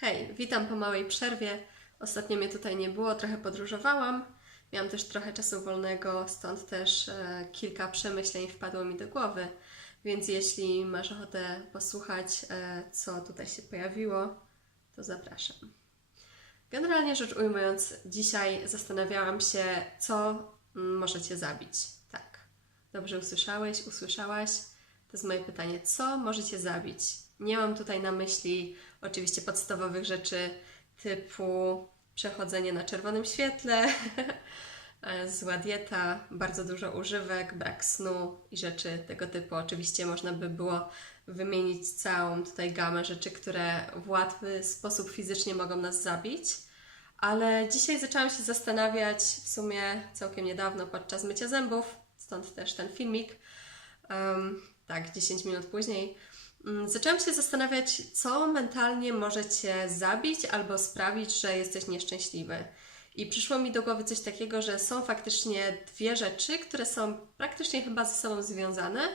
Hej, witam po małej przerwie. Ostatnio mnie tutaj nie było, trochę podróżowałam. Miałam też trochę czasu wolnego, stąd też e, kilka przemyśleń wpadło mi do głowy. Więc jeśli masz ochotę posłuchać, e, co tutaj się pojawiło, to zapraszam. Generalnie rzecz ujmując, dzisiaj zastanawiałam się, co mm, może Cię zabić. Tak, dobrze usłyszałeś, usłyszałaś. To jest moje pytanie, co może Cię zabić? Nie mam tutaj na myśli oczywiście podstawowych rzeczy typu przechodzenie na czerwonym świetle, zła dieta, bardzo dużo używek, brak snu i rzeczy tego typu. Oczywiście można by było wymienić całą tutaj gamę rzeczy, które w łatwy sposób fizycznie mogą nas zabić. Ale dzisiaj zaczęłam się zastanawiać w sumie całkiem niedawno podczas mycia zębów, stąd też ten filmik. Um, tak, 10 minut później. Mm, Zaczęłam się zastanawiać, co mentalnie może Cię zabić albo sprawić, że jesteś nieszczęśliwy. I przyszło mi do głowy coś takiego, że są faktycznie dwie rzeczy, które są praktycznie chyba ze sobą związane.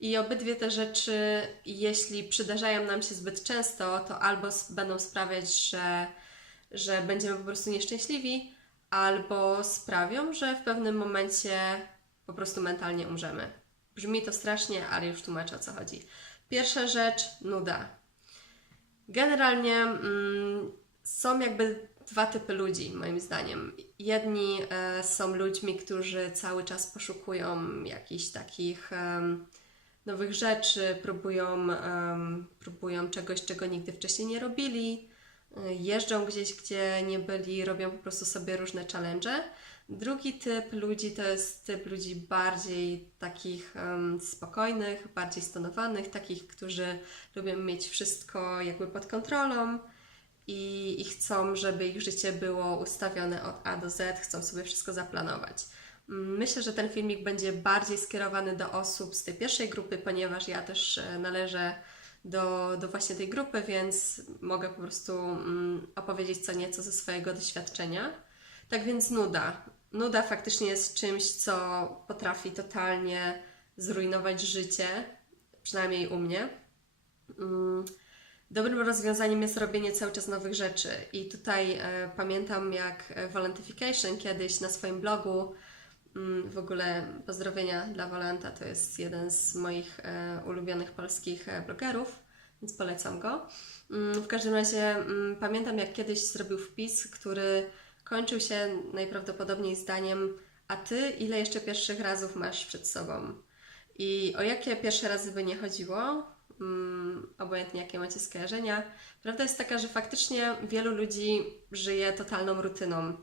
I obydwie te rzeczy, jeśli przydarzają nam się zbyt często, to albo będą sprawiać, że, że będziemy po prostu nieszczęśliwi, albo sprawią, że w pewnym momencie po prostu mentalnie umrzemy. Brzmi to strasznie, ale już tłumaczę o co chodzi. Pierwsza rzecz nuda. Generalnie mm, są jakby dwa typy ludzi, moim zdaniem. Jedni e, są ludźmi, którzy cały czas poszukują jakichś takich em, nowych rzeczy, próbują, em, próbują czegoś, czego nigdy wcześniej nie robili, e, jeżdżą gdzieś, gdzie nie byli, robią po prostu sobie różne challenge. Drugi typ ludzi to jest typ ludzi bardziej takich em, spokojnych, bardziej stonowanych, takich, którzy lubią mieć wszystko jakby pod kontrolą i, i chcą, żeby ich życie było ustawione od A do Z, chcą sobie wszystko zaplanować. Myślę, że ten filmik będzie bardziej skierowany do osób z tej pierwszej grupy, ponieważ ja też e, należę do, do właśnie tej grupy, więc mogę po prostu mm, opowiedzieć co nieco ze swojego doświadczenia. Tak więc nuda. Nuda faktycznie jest czymś, co potrafi totalnie zrujnować życie, przynajmniej u mnie. Mm, Dobrym rozwiązaniem jest robienie cały czas nowych rzeczy. I tutaj e, pamiętam, jak e, Voluntification kiedyś na swoim blogu, mm, w ogóle pozdrowienia dla Volanta, to jest jeden z moich e, ulubionych polskich blogerów, więc polecam go. Mm, w każdym razie pamiętam, jak kiedyś zrobił wpis, który kończył się najprawdopodobniej zdaniem: A ty ile jeszcze pierwszych razów masz przed sobą? I o jakie pierwsze razy by nie chodziło, mm, obojętnie jakie macie skojarzenia, prawda jest taka, że faktycznie wielu ludzi żyje totalną rutyną.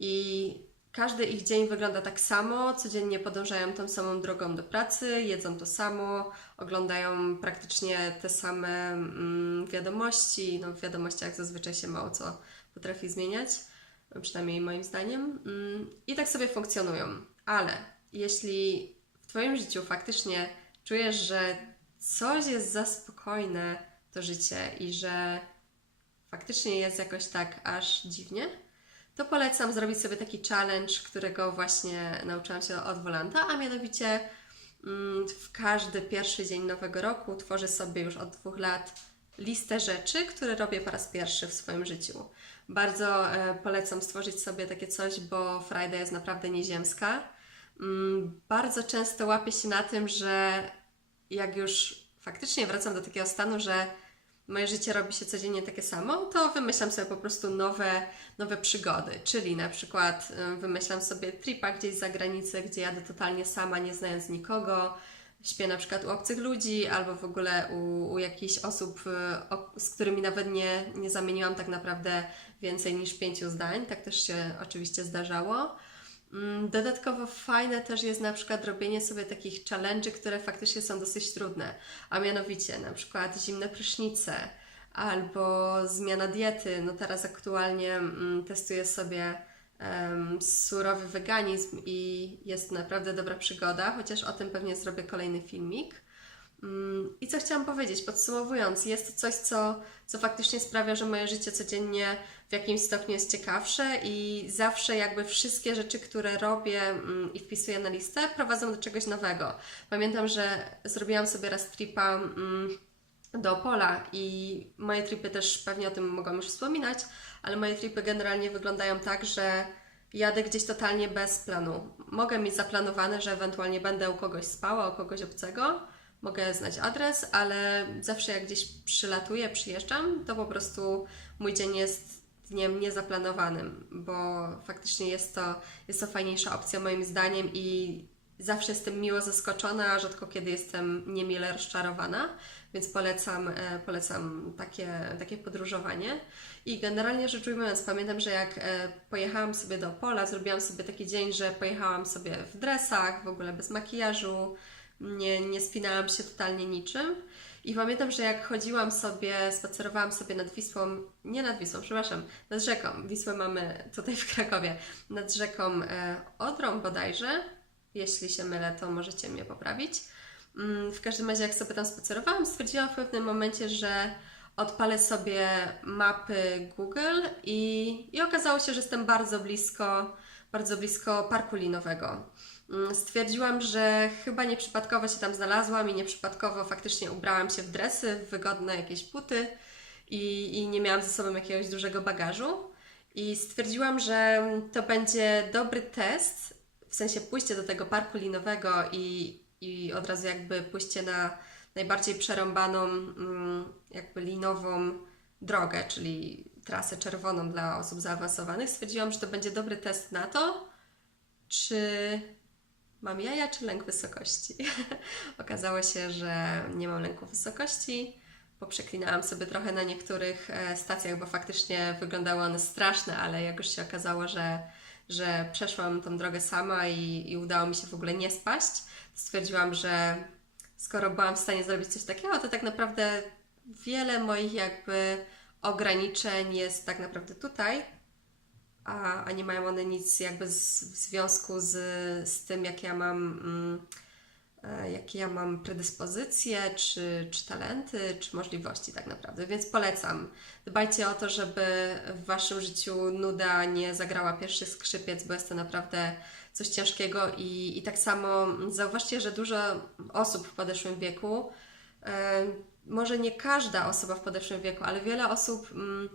I każdy ich dzień wygląda tak samo, codziennie podążają tą samą drogą do pracy, jedzą to samo, oglądają praktycznie te same mm, wiadomości. No, w wiadomościach zazwyczaj się mało co potrafi zmieniać, przynajmniej moim zdaniem. Mm, I tak sobie funkcjonują. Ale jeśli w Twoim życiu faktycznie czujesz, że coś jest za spokojne, to życie i że faktycznie jest jakoś tak aż dziwnie, to polecam zrobić sobie taki challenge, którego właśnie nauczyłam się od Volanta, a mianowicie mm, w każdy pierwszy dzień nowego roku tworzę sobie już od dwóch lat listę rzeczy, które robię po raz pierwszy w swoim życiu. Bardzo e, polecam stworzyć sobie takie coś, bo Friday jest naprawdę nieziemska. Mm, bardzo często łapię się na tym, że jak już faktycznie wracam do takiego stanu, że moje życie robi się codziennie takie samo, to wymyślam sobie po prostu nowe, nowe przygody. Czyli na przykład y, wymyślam sobie tripa gdzieś za granicę, gdzie jadę totalnie sama, nie znając nikogo. Śpię na przykład u obcych ludzi albo w ogóle u, u jakichś osób, o, z którymi nawet nie, nie zamieniłam tak naprawdę więcej niż pięciu zdań. Tak też się oczywiście zdarzało. Mm, Dodatkowo fajne też jest na przykład robienie sobie takich challenge'y, które faktycznie są dosyć trudne, a mianowicie na przykład zimne prysznice albo zmiana diety. No teraz aktualnie mm, testuję sobie em, surowy weganizm i jest naprawdę dobra przygoda, chociaż o tym pewnie zrobię kolejny filmik. Mm, I co chciałam powiedzieć, podsumowując, jest to coś, co, co faktycznie sprawia, że moje życie codziennie w jakimś stopniu jest ciekawsze i zawsze jakby wszystkie rzeczy, które robię mm, i wpisuję na listę, prowadzą do czegoś nowego. Pamiętam, że zrobiłam sobie raz tripa mm, do Opola i moje tripy też pewnie o tym mogłam już wspominać, ale moje tripy generalnie wyglądają tak, że jadę gdzieś totalnie bez planu. Mogę mieć zaplanowane, że ewentualnie będę u kogoś spała, u kogoś obcego, mogę znać adres, ale zawsze jak gdzieś przylatuję, przyjeżdżam, to po prostu mój dzień jest dniem niezaplanowanym, bo faktycznie jest to, jest to fajniejsza opcja moim zdaniem i zawsze jestem miło zaskoczona, rzadko kiedy jestem niemile rozczarowana, więc polecam, e, polecam takie, takie podróżowanie. I generalnie rzecz ujmując, pamiętam, że jak e, pojechałam sobie do Opola, zrobiłam sobie taki dzień, że pojechałam sobie w dresach, w ogóle bez makijażu, nie, nie spinałam się totalnie niczym. I pamiętam, że jak chodziłam sobie, spacerowałam sobie nad Wisłą, nie nad Wisłą, przepraszam, nad rzeką. Wisłę mamy tutaj w Krakowie, nad rzeką e, Odrą bodajże. Jeśli się mylę, to możecie mnie poprawić. Mm, W każdym razie, jak sobie tam spacerowałam, stwierdziłam w pewnym momencie, że odpalę sobie mapy Google i, i okazało się, że jestem bardzo blisko, bardzo blisko parku linowego. Mm, Stwierdziłam, że chyba nieprzypadkowo się tam znalazłam i nieprzypadkowo faktycznie ubrałam się w dresy, w wygodne jakieś buty i, i nie miałam ze sobą jakiegoś dużego bagażu. I stwierdziłam, że to będzie dobry test, w sensie pójście do tego parku linowego i, i od razu jakby pójście na najbardziej przerąbaną, mm, jakby linową drogę, czyli trasę czerwoną dla osób zaawansowanych. Stwierdziłam, że to będzie dobry test na to, czy mam jaja, czy lęk wysokości. Okazało się, że nie mam lęku wysokości. Poprzeklinałam sobie trochę na niektórych e, stacjach, bo faktycznie wyglądały one straszne, ale jak już się okazało, że, że przeszłam tą drogę sama i, i udało mi się w ogóle nie spaść, stwierdziłam, że skoro byłam w stanie zrobić coś takiego, to tak naprawdę wiele moich jakby ograniczeń jest tak naprawdę tutaj, a, a nie mają one nic jakby z, w związku z, z tym, jak ja mam, mm, jakie ja mam predyspozycje, czy, czy talenty, czy możliwości tak naprawdę. Więc polecam. Dbajcie o to, żeby w Waszym życiu nuda nie zagrała pierwszy skrzypiec, bo jest to naprawdę coś ciężkiego i, i tak samo zauważcie, że dużo osób w podeszłym wieku, e, może nie każda osoba w podeszłym wieku, ale wiele osób mm,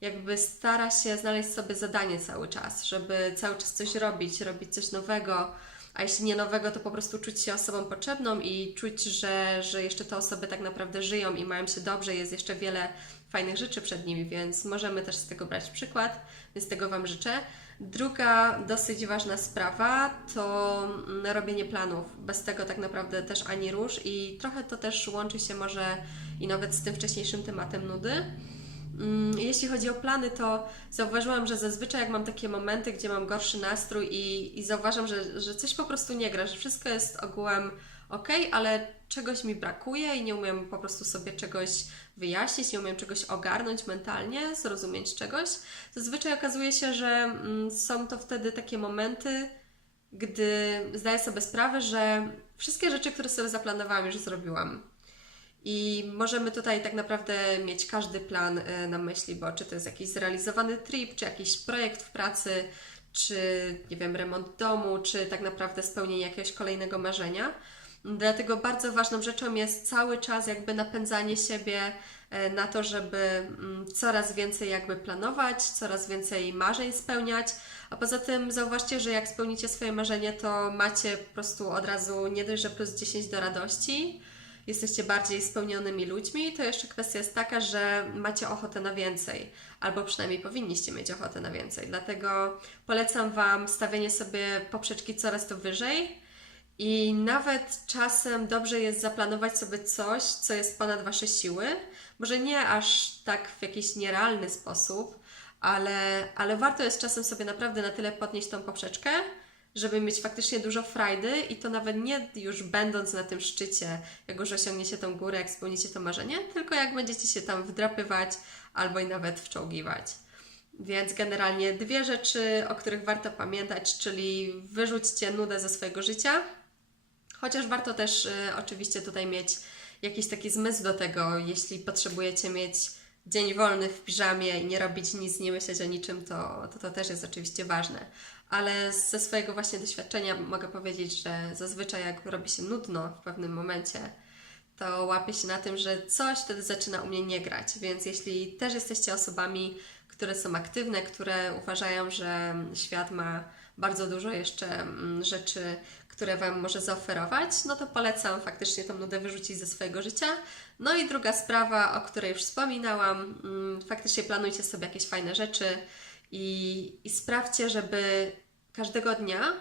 jakby stara się znaleźć sobie zadanie cały czas, żeby cały czas coś robić, robić coś nowego, a jeśli nie nowego, to po prostu czuć się osobą potrzebną i czuć, że, że jeszcze te osoby tak naprawdę żyją i mają się dobrze, jest jeszcze wiele fajnych rzeczy przed nimi, więc możemy też z tego brać przykład, więc tego Wam życzę. Druga dosyć ważna sprawa to mm, robienie planów. Bez tego tak naprawdę też ani rusz i trochę to też łączy się może i nawet z tym wcześniejszym tematem nudy. Mm, Jeśli chodzi o plany, to zauważyłam, że zazwyczaj jak mam takie momenty, gdzie mam gorszy nastrój i, i zauważam, że, że coś po prostu nie gra, że wszystko jest ogółem ok, ale czegoś mi brakuje i nie umiem po prostu sobie czegoś wyjaśnić, nie umiem czegoś ogarnąć mentalnie, zrozumieć czegoś. Zazwyczaj okazuje się, że mm, są to wtedy takie momenty, gdy zdaję sobie sprawę, że wszystkie rzeczy, które sobie zaplanowałam, już zrobiłam. I możemy tutaj tak naprawdę mieć każdy plan e, na myśli, bo czy to jest jakiś zrealizowany trip, czy jakiś projekt w pracy, czy nie wiem, remont domu, czy tak naprawdę spełnienie jakiegoś kolejnego marzenia. Dlatego bardzo ważną rzeczą jest cały czas jakby napędzanie siebie e, na to, żeby mm, coraz więcej jakby planować, coraz więcej marzeń spełniać. A poza tym zauważcie, że jak spełnicie swoje marzenie, to macie po prostu od razu nie dość, że plus 10 do radości, jesteście bardziej spełnionymi ludźmi, to jeszcze kwestia jest taka, że macie ochotę na więcej, albo przynajmniej powinniście mieć ochotę na więcej. Dlatego polecam Wam stawianie sobie poprzeczki coraz to wyżej. I nawet czasem dobrze jest zaplanować sobie coś, co jest ponad Wasze siły. Może nie aż tak w jakiś nierealny sposób, ale, ale warto jest czasem sobie naprawdę na tyle podnieść tą poprzeczkę, żeby mieć faktycznie dużo frajdy i to nawet nie już będąc na tym szczycie, jak już osiągniecie tą górę, jak spełnicie to marzenie, tylko jak będziecie się tam wdrapywać albo i nawet wczołgiwać. Więc generalnie dwie rzeczy, o których warto pamiętać, czyli wyrzućcie nudę ze swojego życia, chociaż warto też y, oczywiście tutaj mieć jakiś taki zmysł do tego, jeśli potrzebujecie mieć dzień wolny w piżamie i nie robić nic, nie myśleć o niczym, to to, to też jest oczywiście ważne. Ale ze swojego właśnie doświadczenia mogę powiedzieć, że zazwyczaj jak robi się nudno w pewnym momencie, to łapię się na tym, że coś wtedy zaczyna u mnie nie grać. Więc jeśli też jesteście osobami, które są aktywne, które uważają, że świat ma bardzo dużo jeszcze mm, rzeczy, które Wam może zaoferować, no to polecam faktycznie tą nudę wyrzucić ze swojego życia. No i druga sprawa, o której już wspominałam, mm, faktycznie planujcie sobie jakieś fajne rzeczy i, i sprawdźcie, żeby każdego dnia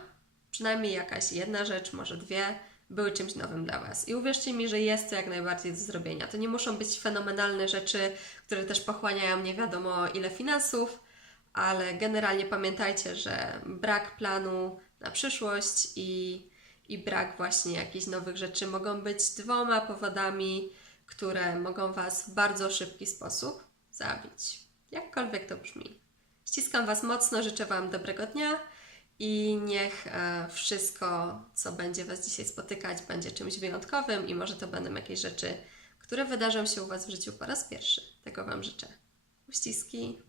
przynajmniej jakaś jedna rzecz, może dwie, były czymś nowym dla Was. I uwierzcie mi, że jest to jak najbardziej do zrobienia. To nie muszą być fenomenalne rzeczy, które też pochłaniają nie wiadomo ile finansów, ale generalnie pamiętajcie, że brak planu na przyszłość i, i brak właśnie jakichś nowych rzeczy mogą być dwoma powodami, które mogą Was w bardzo szybki sposób zabić. Jakkolwiek to brzmi. Ściskam Was mocno, życzę Wam dobrego dnia i niech e, wszystko, co będzie Was dzisiaj spotykać, będzie czymś wyjątkowym i może to będą jakieś rzeczy, które wydarzą się u Was w życiu po raz pierwszy. Tego Wam życzę. Uściski.